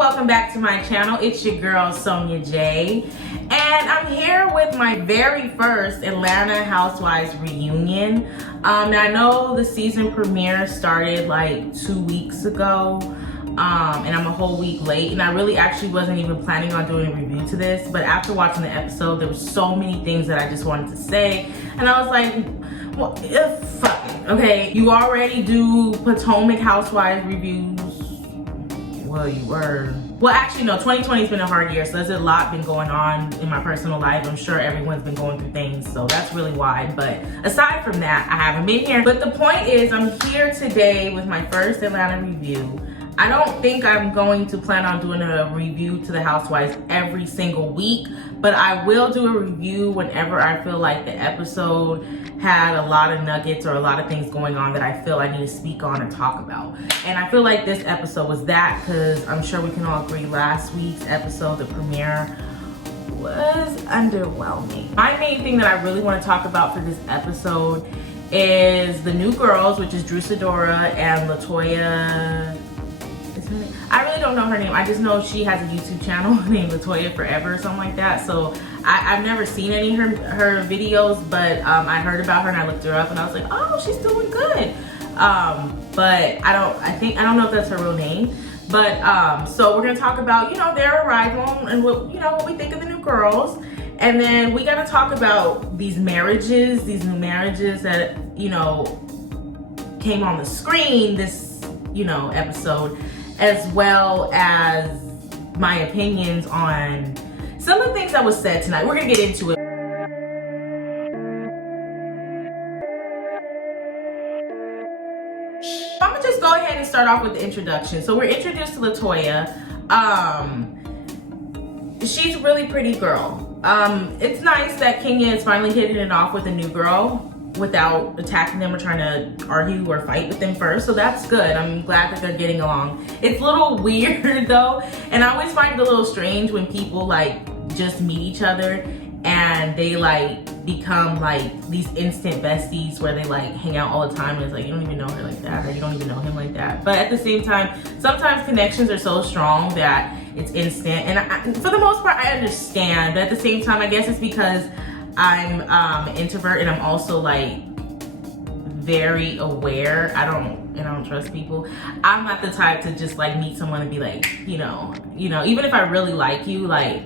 welcome back to my channel. It's your girl Sonja J, and I'm here with my very first Atlanta Housewives reunion. Now I know the season premiere started like 2 weeks ago, and I'm a whole week late, and I really actually wasn't even planning on doing a review to this, but after watching the episode there were so many things that I just wanted to say, and I was like, well, fuck it, okay? You already do Potomac Housewives reviews. Well, you were. Well, actually, no, 2020 has been a hard year, so there's a lot been going on in my personal life. I'm sure everyone's been going through things, so that's really why. But aside from that, I haven't been here. But the point is, I'm here today with my first Atlanta review. I don't think I'm going to plan on doing a review to the Housewives every single week, but I will do a review whenever I feel like the episode had a lot of nuggets or a lot of things going on that I feel I need to speak on and talk about. And I feel like this episode was that, because I'm sure we can all agree last week's episode, the premiere, was underwhelming. My main thing that I really want to talk about for this episode is the new girls, which is Drew Sidora and Latoya. I really don't know her name. I just know she has a YouTube channel named Latoya Forever or something like that. So I've never seen any of her videos, but I heard about her and I looked her up and I was like, oh, she's doing good. But I don't know if that's her real name. But so we're gonna talk about, their arrival and what we think of the new girls. And then we gotta talk about these new marriages that, came on the screen this, episode, as well as my opinions on some of the things that was said tonight. We're gonna get into it. I'm gonna just go ahead and start off with the introduction. So we're introduced to Latoya. She's a really pretty girl. It's nice that Kenya is finally hitting it off with a new girl without attacking them or trying to argue or fight with them first, so that's good. I'm glad that they're getting along. It's a little weird though, and I always find it a little strange when people just meet each other and they become these instant besties where they hang out all the time, and it's you don't even know her like that, or you don't even know him like that. But at the same time, sometimes connections are so strong that it's instant, and for the most part I understand, but at the same time I guess it's because I'm an introvert, and I'm also very aware. I don't trust people. I'm not the type to just meet someone and be even if I really like you, I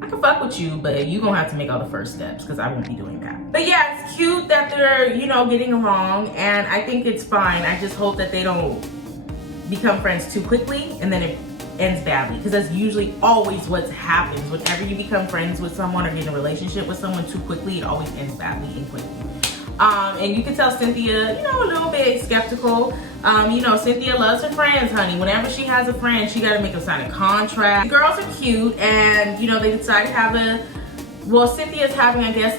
can fuck with you, but you gonna have to make all the first steps, because I won't be doing that. But yeah, it's cute that they're getting along, and I think it's fine. I just hope that they don't become friends too quickly and then it ends badly, because that's usually always what happens. Whenever you become friends with someone or get in a relationship with someone too quickly, it always ends badly and quickly. And you can tell Cynthia, a little bit skeptical. Cynthia loves her friends, honey. Whenever she has a friend, she gotta make them sign a contract. The girls are cute, and they decide to have Cynthia's having, I guess,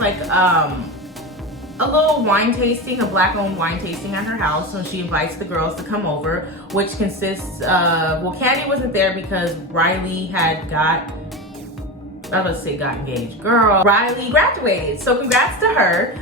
a little wine tasting, a black-owned wine tasting at her house. So she invites the girls to come over, which consists of, Candy wasn't there because Riley had got engaged. Girl, Riley graduated, so congrats to her.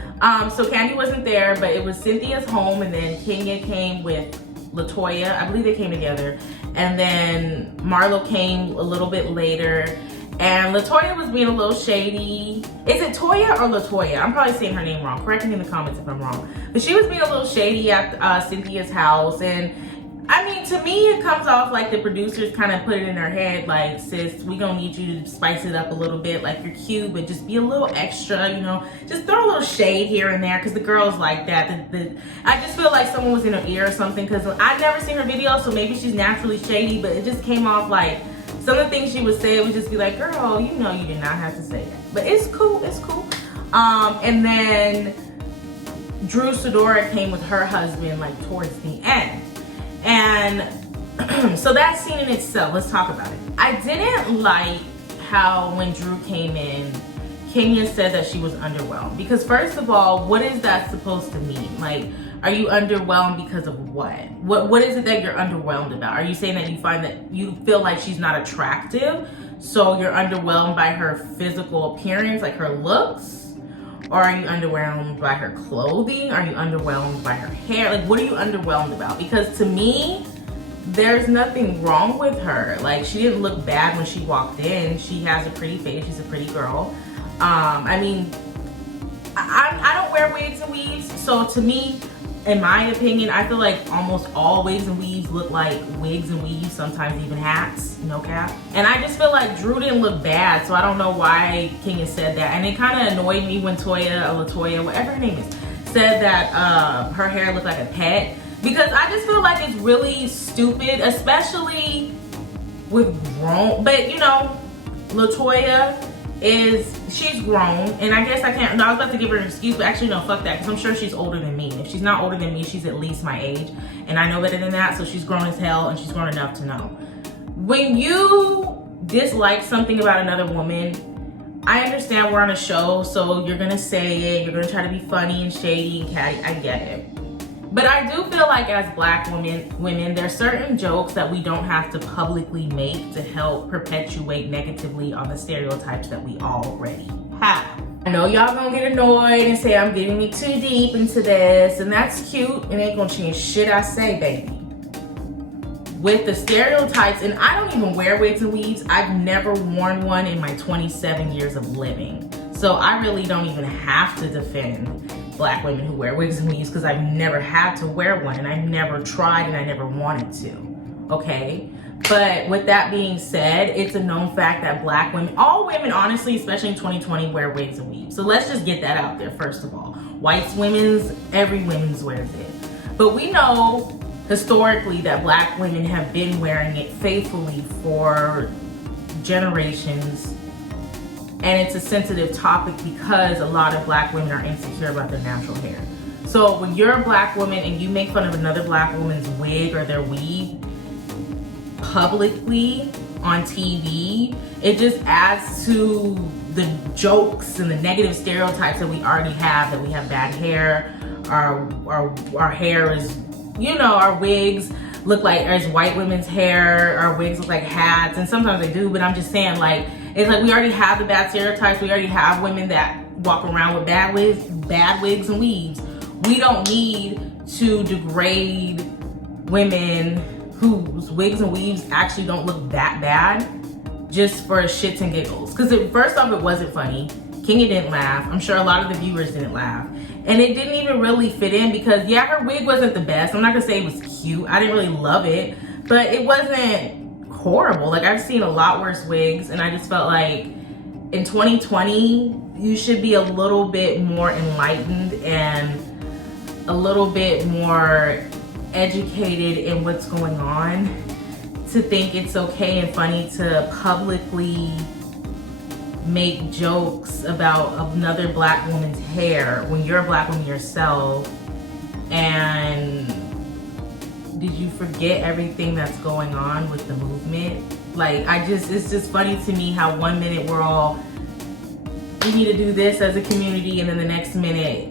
So Candy wasn't there, but it was Cynthia's home, and then Kenya came with Latoya. I believe they came together. And then Marlo came a little bit later. And Latoya was being a little shady. Is it Toya or Latoya? I'm probably saying her name wrong. Correct me in the comments if I'm wrong. But she was being a little shady at Cynthia's house. And I mean, to me, it comes off like the producers kind of put it in her head, sis, we gonna need you to spice it up a little bit. You're cute, but just be a little extra, just throw a little shade here and there, because the girls like that. I just feel like someone was in her ear or something, because I've never seen her video, so maybe she's naturally shady, but it just came off some of the things she would say would just be girl, you did not have to say that. But it's cool, it's cool. And then Drew Sidora came with her husband towards the end. And so that scene in itself, let's talk about it. I didn't like how when Drew came in, Kenya said that she was underwhelmed. Because first of all, what is that supposed to mean? Are you underwhelmed because of what? What is it that you're underwhelmed about? Are you saying that you feel like she's not attractive, so you're underwhelmed by her physical appearance, her looks? Or are you underwhelmed by her clothing? Are you underwhelmed by her hair? What are you underwhelmed about? Because to me, there's nothing wrong with her. Like, she didn't look bad when she walked in. She has a pretty face. She's a pretty girl. I mean, I don't wear wigs and weaves, so to me, in my opinion, I feel like almost all wigs and weaves look like wigs and weaves, sometimes even hats, no cap. And I just feel like Drew didn't look bad, so I don't know why Kenya said that. And it kind of annoyed me when Toya, or Latoya, whatever her name is, said that her hair looked like a pet. Because I just feel like it's really stupid, especially with grown, but you know, Latoya she's grown, and I guess I was about to give her an excuse, but actually no, fuck that, because I'm sure she's older than me. If she's not older than me, she's at least my age, and I know better than that, so she's grown as hell, and she's grown enough to know. When you dislike something about another woman, I understand we're on a show, so you're gonna say it, you're gonna try to be funny and shady and catty, I get it. But I do feel like as Black women, there's certain jokes that we don't have to publicly make to help perpetuate negatively on the stereotypes that we already have. I know y'all gonna get annoyed and say I'm getting me too deep into this, and that's cute. It ain't gonna change shit I say, baby. With the stereotypes, and I don't even wear wigs and weaves. I've never worn one in my 27 years of living. So I really don't even have to defend Black women who wear wigs and weaves because I've never had to wear one, and I've never tried, and I never wanted to, okay? But with that being said, it's a known fact that Black women, all women honestly, especially in 2020, wear wigs and weaves. So let's just get that out there first of all. White women's, every women's wears it. But we know historically that Black women have been wearing it faithfully for generations. And it's a sensitive topic because a lot of Black women are insecure about their natural hair. So when you're a Black woman and you make fun of another Black woman's wig or their weave publicly on TV, it just adds to the jokes and the negative stereotypes that we already have, that we have bad hair, our hair is, you know, our wigs look like, as white women's hair, our wigs look like hats, and sometimes they do, but I'm just saying, like, it's like we already have the bad stereotypes. We already have women that walk around with bad wigs and weaves. We don't need to degrade women whose wigs and weaves actually don't look that bad just for shits and giggles. Because first off, it wasn't funny. Kenya didn't laugh. I'm sure a lot of the viewers didn't laugh. And it didn't even really fit in because, yeah, her wig wasn't the best. I'm not gonna say it was cute. I didn't really love it, but it wasn't horrible. Like, I've seen a lot worse wigs, and I just felt like in 2020, you should be a little bit more enlightened and a little bit more educated in what's going on to think it's okay and funny to publicly make jokes about another Black woman's hair when you're a Black woman yourself. And did you forget everything that's going on with the movement? Like, it's just funny to me how one minute we're all, we need to do this as a community, and then the next minute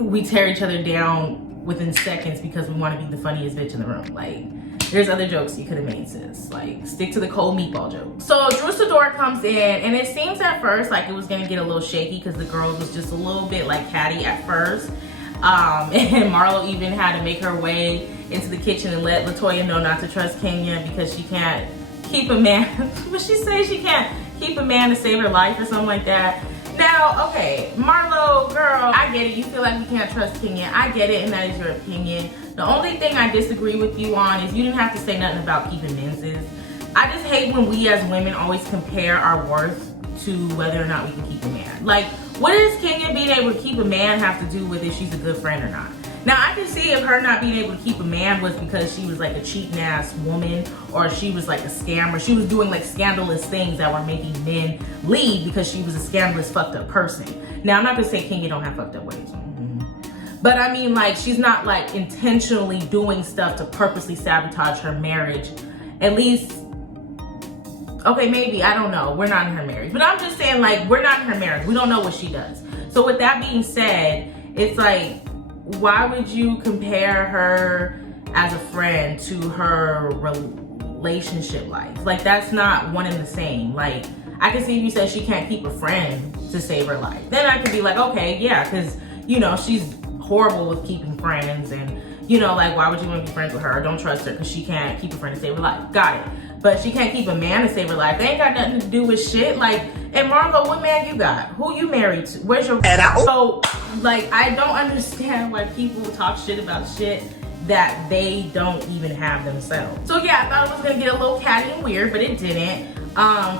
we tear each other down within seconds because we want to be the funniest bitch in the room. Like, there's other jokes you could have made, sis. Like, stick to the cold meatball joke. So Drew Sidor comes in, and it seems at first like it was gonna get a little shaky because the girls was just a little bit like catty at first. And Marlo even had to make her way into the kitchen and let Latoya know not to trust Kenya because she can't keep a man. But she says she can't keep a man to save her life or something like that. Now, okay, Marlo, girl, I get it. You feel like we can't trust Kenya. I get it, and that is your opinion. The only thing I disagree with you on is you didn't have to say nothing about keeping menses. I just hate when we as women always compare our worth to whether or not we can keep a man. Like, what does Kenya being able to keep a man have to do with if she's a good friend or not? Now, I can see if her not being able to keep a man was because she was like a cheating ass woman, or she was like a scammer. She was doing like scandalous things that were making men leave because she was a scandalous, fucked up person. Now, I'm not gonna say Kenya don't have fucked up ways. But I mean, like, she's not like intentionally doing stuff to purposely sabotage her marriage. At least, okay, maybe, I don't know. We're not in her marriage. But I'm just saying, like, we're not in her marriage. We don't know what she does. So with that being said, it's like, why would you compare her as a friend to her relationship life? Like, that's not one and the same. Like, I can see if you said she can't keep a friend to save her life. Then I could be like, okay, yeah, because, you know, she's horrible with keeping friends, and you know, like, why would you want to be friends with her? Or don't trust her because she can't keep a friend to save her life. Got it. But she can't keep a man to save her life. They ain't got nothing to do with shit. Like, and Marlo, what man you got? Who you married to? Where's your... So, like, I don't understand why people talk shit about shit that they don't even have themselves. So yeah, I thought it was gonna get a little catty and weird, but it didn't.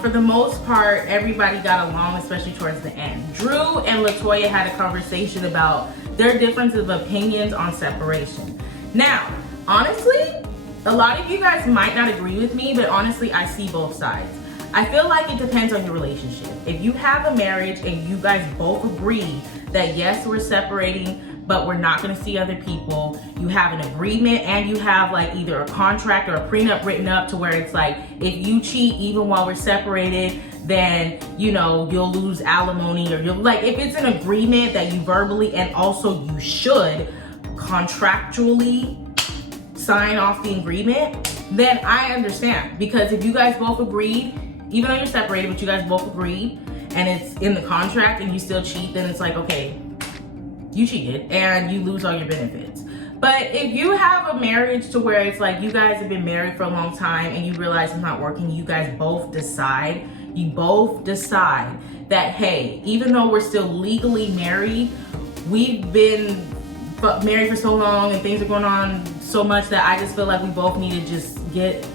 For the most part, everybody got along, especially towards the end. Drew and LaToya had a conversation about their difference of opinions on separation. Now, honestly, a lot of you guys might not agree with me, but honestly, I see both sides. I feel like it depends on your relationship. If you have a marriage and you guys both agree that yes, we're separating, but we're not gonna see other people, you have an agreement and you have like either a contract or a prenup written up to where it's like, if you cheat even while we're separated, then, you know, you'll lose alimony, or you'll, like, if it's an agreement that you verbally and also you should contractually sign off the agreement, then I understand. Because if you guys both agreed, even though you're separated, but you guys both agreed and it's in the contract and you still cheat, then it's like, okay, you cheated and you lose all your benefits. But if you have a marriage to where it's like you guys have been married for a long time and you realize it's not working, you guys both decide that, hey, even though we're still legally married, we've been married for so long and things are going on so much that I just feel like we both need to just get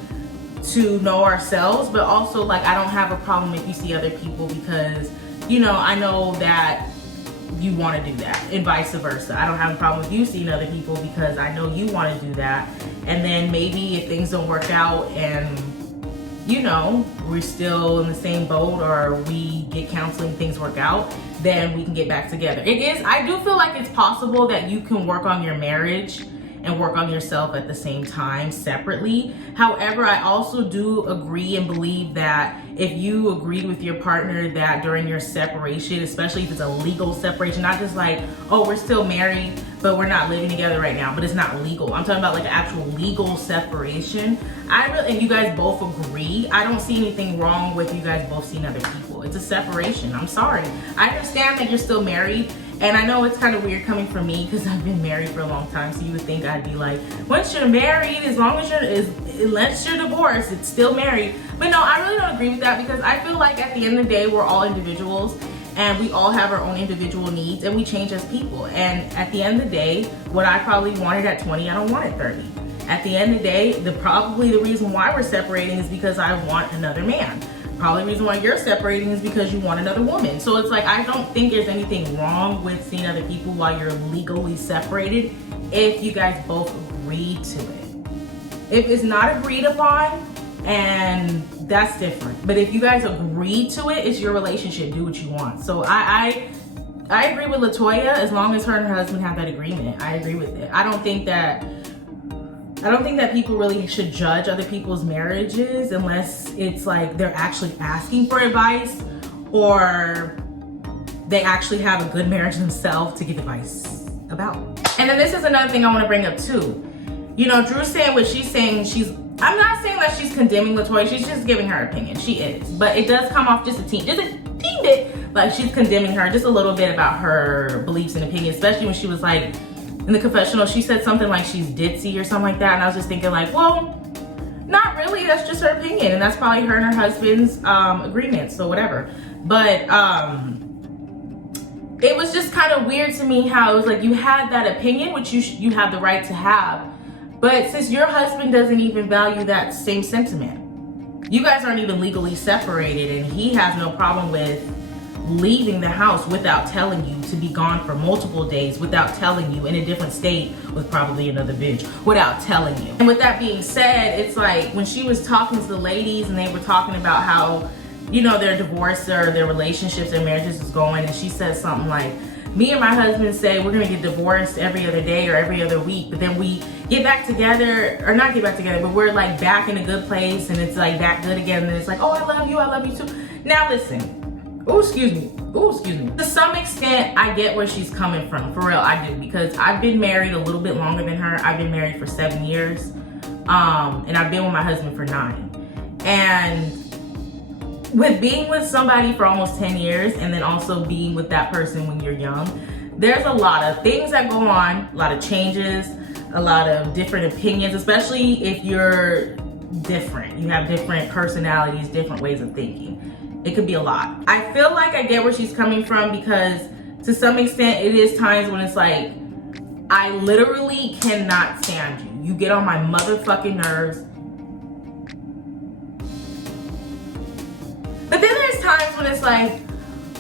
to know ourselves. But also, like, I don't have a problem if you see other people, because, you know, I know that you want to do that, and vice versa. I don't have a problem with you seeing other people because I know you want to do that. And then maybe if things don't work out and, you know, we're still in the same boat, or we get counseling, things work out, then we can get back together. I do feel like it's possible that you can work on your marriage and work on yourself at the same time separately. However, I also do agree and believe that if you agreed with your partner that during your separation, especially if it's a legal separation, not just like, oh, we're still married, but we're not living together right now, but it's not legal. I'm talking about like an actual legal separation. And you guys both agree, I don't see anything wrong with you guys both seeing other people. It's a separation. I'm sorry. I understand that you're still married. And I know it's kind of weird coming from me because I've been married for a long time. So you would think I'd be like, once you're married, unless you're divorced, it's still married. But no, I really don't agree with that, because I feel like at the end of the day, we're all individuals and we all have our own individual needs and we change as people. And at the end of the day, what I probably wanted at 20, I don't want at 30. At the end of the day, probably the reason why we're separating is because I want another man. Probably the reason why you're separating is because you want another woman. So it's like, I don't think there's anything wrong with seeing other people while you're legally separated if you guys both agree to it. If it's not agreed upon, and that's different. But if you guys agree to it, it's your relationship, do what you want. So I agree with LaToya, as long as her and her husband have that agreement. I agree with it. I don't think that people really should judge other people's marriages unless it's like they're actually asking for advice, or they actually have a good marriage themselves to give advice about. And then this is another thing I want to bring up too. You know, Drew's saying what she's saying. I'm not saying that she's condemning LaToya. She's just giving her opinion. She is. But it does come off just a teeny bit like she's condemning her just a little bit about her beliefs and opinions, especially when she was like, in the confessional, she said something like she's ditzy or something like that. And I was just thinking like, well, not really. That's just her opinion. And that's probably her and her husband's agreement. So whatever. But it was just kind of weird to me how it was like you had that opinion, which you have the right to have. But since your husband doesn't even value that same sentiment, you guys aren't even legally separated, and he has no problem with leaving the house without telling you, to be gone for multiple days without telling you, in a different state with probably another bitch without telling you. And with that being said, it's like when she was talking to the ladies and they were talking about how, you know, their divorce or their relationships and marriages is going, and she said something like, me and my husband say we're gonna get divorced every other day or every other week, but then we get back together, or not get back together, but we're like back in a good place and it's like that good again, and it's like, oh, I love you too. Now listen, oh, excuse me. To some extent, I get where she's coming from, for real, I do, because I've been married a little bit longer than her. I've been married for 7 years, and I've been with my husband for 9. And with being with somebody for almost 10 years and then also being with that person when you're young, there's a lot of things that go on, a lot of changes, a lot of different opinions, especially if you're different. You have different personalities, different ways of thinking. It could be a lot. I feel like I get where she's coming from, because to some extent it is times when it's like, I literally cannot stand you. You get on my motherfucking nerves. But then there's times when it's like,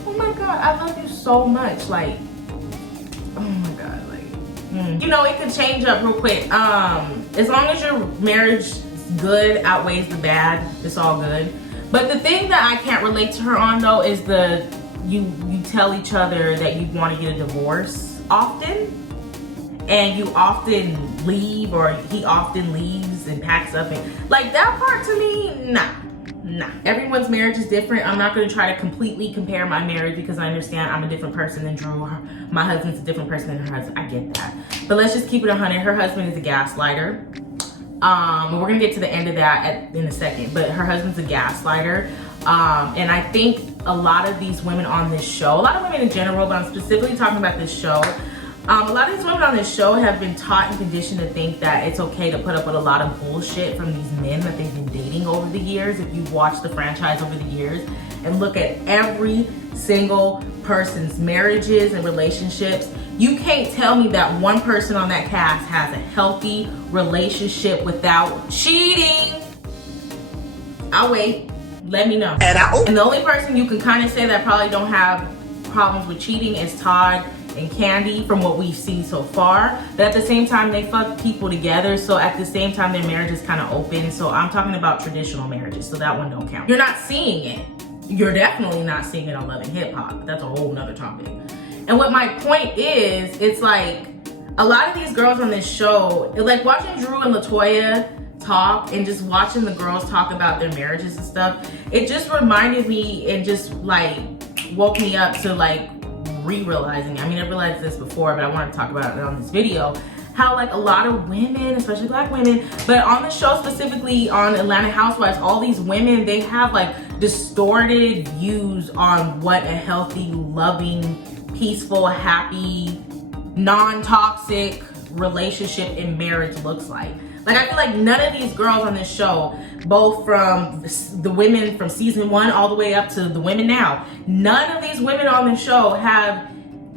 oh my God, I love you so much. Like, oh my God, like, you know, it could change up real quick. As long as your marriage good outweighs the bad, it's all good. But the thing that I can't relate to her on though is you tell each other that you want to get a divorce often, and you often leave, or he often leaves and packs up, and like that part to me, nah. Everyone's marriage is different. I'm not going to try to completely compare my marriage, because I understand I'm a different person than Drew. My husband's a different person than her husband. I get that. But let's just keep it 100. Her husband is a gaslighter. We're going to get to the end of that in a second. But her husband's a gaslighter. And I think a lot of these women on this show, a lot of women in general, but I'm specifically talking about this show, a lot of these women on this show have been taught and conditioned to think that it's okay to put up with a lot of bullshit from these men that they've been dating over the years. If you've watched the franchise over the years and look at every single person's marriages and relationships, you can't tell me that one person on that cast has a healthy relationship without cheating. I'll wait. Let me know. And the only person you can kind of say that probably don't have problems with cheating is Todd and Candy, from what we've seen so far. But at the same time, they fuck people together, so at the same time their marriage is kind of open. So I'm talking about traditional marriages, so that one don't count. You're not seeing it. You're definitely not seeing it on Love and Hip Hop. That's a whole nother topic. And what my point is, it's like a lot of these girls on this show, like watching Drew and LaToya talk and just watching the girls talk about their marriages and stuff, it just reminded me and just like woke me up to like re-realizing. I mean, I realized this before, but I wanted to talk about it on this video, how like a lot of women, especially black women, but on the show specifically on Atlanta Housewives, all these women, they have like distorted views on what a healthy, loving, peaceful, happy, non-toxic relationship and marriage looks like. Like, I feel like none of these girls on this show, both from the women from season 1 all the way up to the women now, none of these women on this show have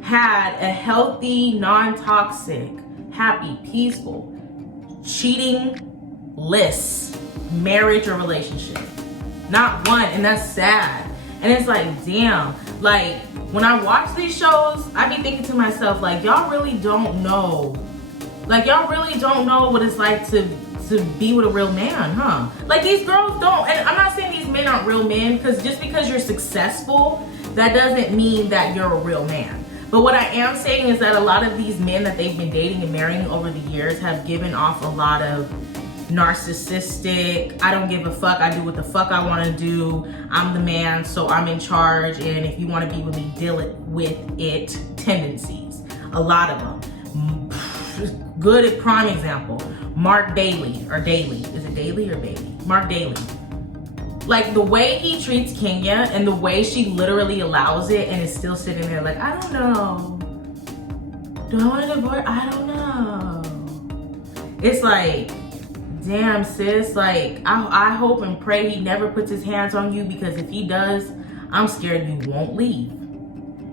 had a healthy, non-toxic, happy, peaceful, cheating-less marriage or relationship. Not one, and that's sad. And it's like, damn, like, when I watch these shows, I be thinking to myself, like, y'all really don't know. Like, y'all really don't know what it's like to be with a real man, huh? Like, these girls don't, and I'm not saying these men aren't real men, because just because you're successful, that doesn't mean that you're a real man. But what I am saying is that a lot of these men that they've been dating and marrying over the years have given off a lot of narcissistic, I don't give a fuck, I do what the fuck I want to do, I'm the man, so I'm in charge, and if you want to be with me, deal it with it tendencies. A lot of them. Good prime example, Mark Bailey, or Daly. Is it Daly or Bailey? Mark Daly. Like, the way he treats Kenya and the way she literally allows it and is still sitting there like, I don't know. Do I want a divorce? I don't know. It's like, damn, sis, like, I hope and pray he never puts his hands on you, because if he does, I'm scared you won't leave.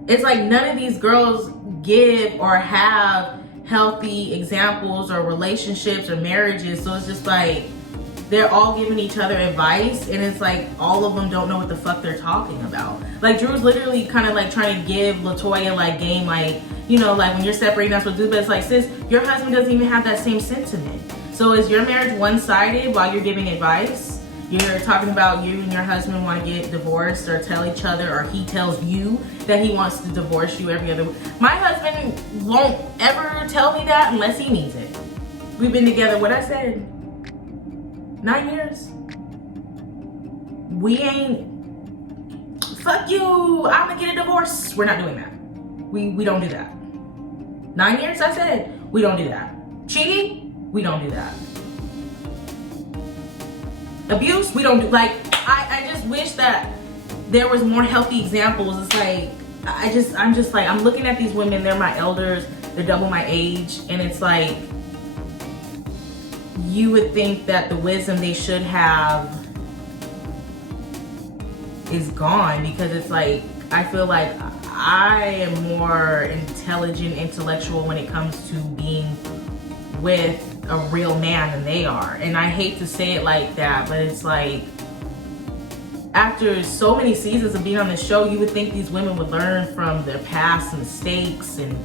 It's like none of these girls give or have healthy examples or relationships or marriages, so it's just like they're all giving each other advice, and it's like all of them don't know what the fuck they're talking about. Like, Drew's literally kind of like trying to give LaToya like game, like, you know, like when you're separating, that's what to do, but it's like, sis, your husband doesn't even have that same sentiment. So is your marriage one-sided while you're giving advice? You're talking about you and your husband want to get divorced or tell each other, or he tells you that he wants to divorce you every other week. My husband won't ever tell me that unless he needs it. We've been together, what I said, 9 years. We ain't, fuck you, I'm gonna get a divorce. We're not doing that. We don't do that. 9 years, I said, we don't do that. Cheating? We don't do that. Abuse, we don't do, like, I just wish that there was more healthy examples. It's like, I'm just like, I'm looking at these women, they're my elders, they're double my age, and it's like, you would think that the wisdom they should have is gone, because it's like, I feel like I am more intelligent, intellectual when it comes to being with a real man than they are. And I hate to say it like that, but it's like, after so many seasons of being on the show, you would think these women would learn from their past mistakes, and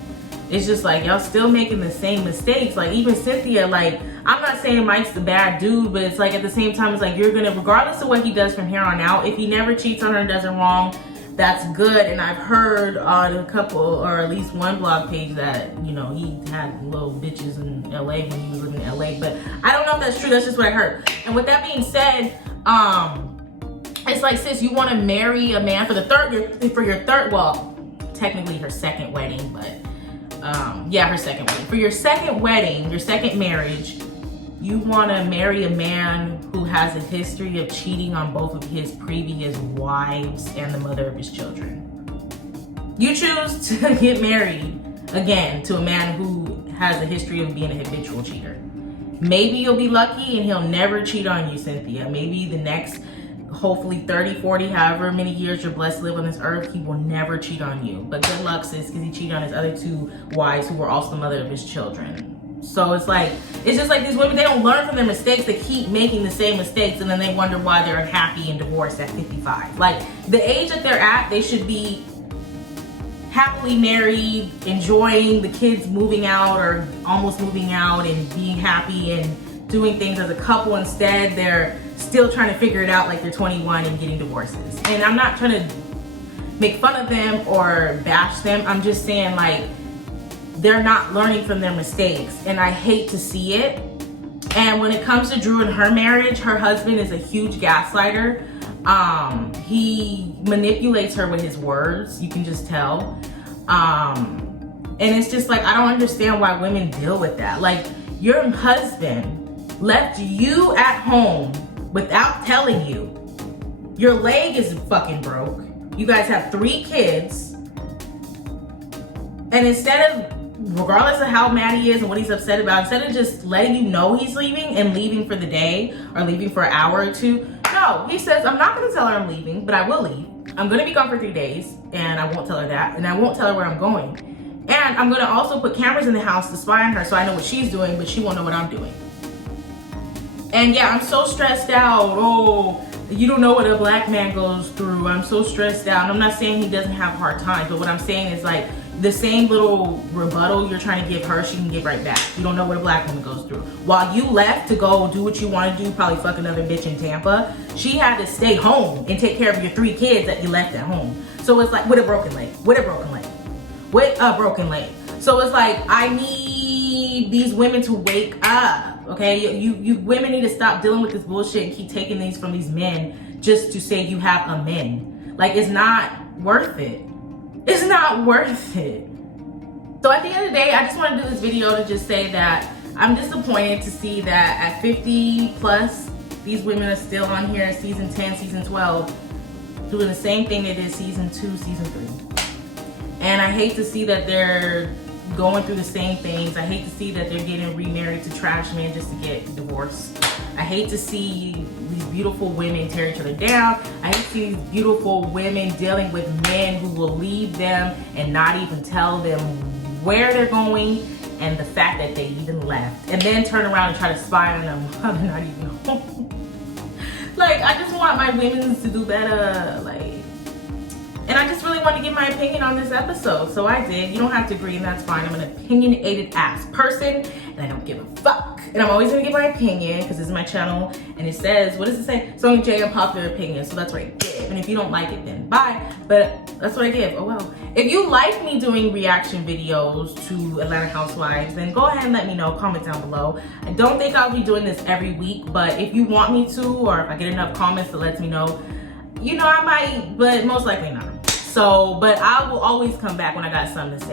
it's just like, y'all still making the same mistakes. Like, even Cynthia, like, I'm not saying Mike's the bad dude, but it's like, at the same time, it's like, you're gonna, regardless of what he does from here on out, if he never cheats on her and does it wrong, that's good. And I've heard on a couple, or at least one blog page, that, you know, he had little bitches in LA when he was living in LA, but I don't know if that's true. That's just what I heard. And with that being said, it's like, sis, you want to marry a man for your third, well, technically her second wedding, but yeah, her second wedding. For your second wedding, your second marriage, you want to marry a man who has a history of cheating on both of his previous wives and the mother of his children. You choose to get married again to a man who has a history of being a habitual cheater. Maybe you'll be lucky and he'll never cheat on you, Cynthia. Maybe the next, hopefully 30, 40, however many years you're blessed to live on this earth, he will never cheat on you. But good luck, sis, because he cheated on his other two wives who were also the mother of his children. So it's like, it's just like these women, they don't learn from their mistakes. They keep making the same mistakes, and then they wonder why they're unhappy and divorced at 55. Like, the age that they're at, they should be happily married, enjoying the kids moving out or almost moving out, and being happy and doing things as a couple. Instead, they're still trying to figure it out like they're 21 and getting divorces. And I'm not trying to make fun of them or bash them. I'm just saying, like, they're not learning from their mistakes, and I hate to see it. And when it comes to Drew and her marriage, her husband is a huge gaslighter. He manipulates her with his words, you can just tell. And it's just like, I don't understand why women deal with that. Like, your husband left you at home without telling you. Your leg is fucking broke. You guys have 3 kids. And instead of, regardless of how mad he is and what he's upset about, instead of just letting you know he's leaving and leaving for the day or leaving for an hour or two, no, he says, I'm not gonna tell her I'm leaving, but I will leave. I'm gonna be gone for 3 days, and I won't tell her that, and I won't tell her where I'm going. And I'm gonna also put cameras in the house to spy on her so I know what she's doing, but she won't know what I'm doing. And yeah, I'm so stressed out. Oh, you don't know what a black man goes through. I'm so stressed out. And I'm not saying he doesn't have hard times, but what I'm saying is, like, the same little rebuttal you're trying to give her, she can give right back. You don't know what a black woman goes through. While you left to go do what you want to do, probably fuck another bitch in Tampa, she had to stay home and take care of your 3 kids that you left at home. So it's like, with a broken leg. So it's like, I need these women to wake up, okay? You women need to stop dealing with this bullshit and keep taking things from these men just to say you have a men. Like, it's not worth it. It's not worth it. So at the end of the day, I just want to do this video to just say that I'm disappointed to see that at 50 plus, these women are still on here in season 10, season 12, doing the same thing they did season 2, season 3. And I hate to see that they're going through the same things. I hate to see that they're getting remarried to trash men just to get divorced. I hate to see these beautiful women tear each other down. I hate to see these beautiful women dealing with men who will leave them and not even tell them where they're going and the fact that they even left, and then turn around and try to spy on them while they're not even home. Like, I just want my women to do better. Like, and I just really want to give my opinion on this episode, so I did. You don't have to agree, and that's fine. I'm an opinionated ass person, and I don't give a fuck. And I'm always gonna give my opinion, because this is my channel, and it says, what does it say? Sonja J, Unpopular opinion, so that's what I give. And if you don't like it, then bye. But that's what I give, oh well. If you like me doing reaction videos to Atlanta Housewives, then go ahead and let me know, comment down below. I don't think I'll be doing this every week, but if you want me to, or if I get enough comments that lets me know, you know, I might, but most likely not. So, but I will always come back when I got something to say.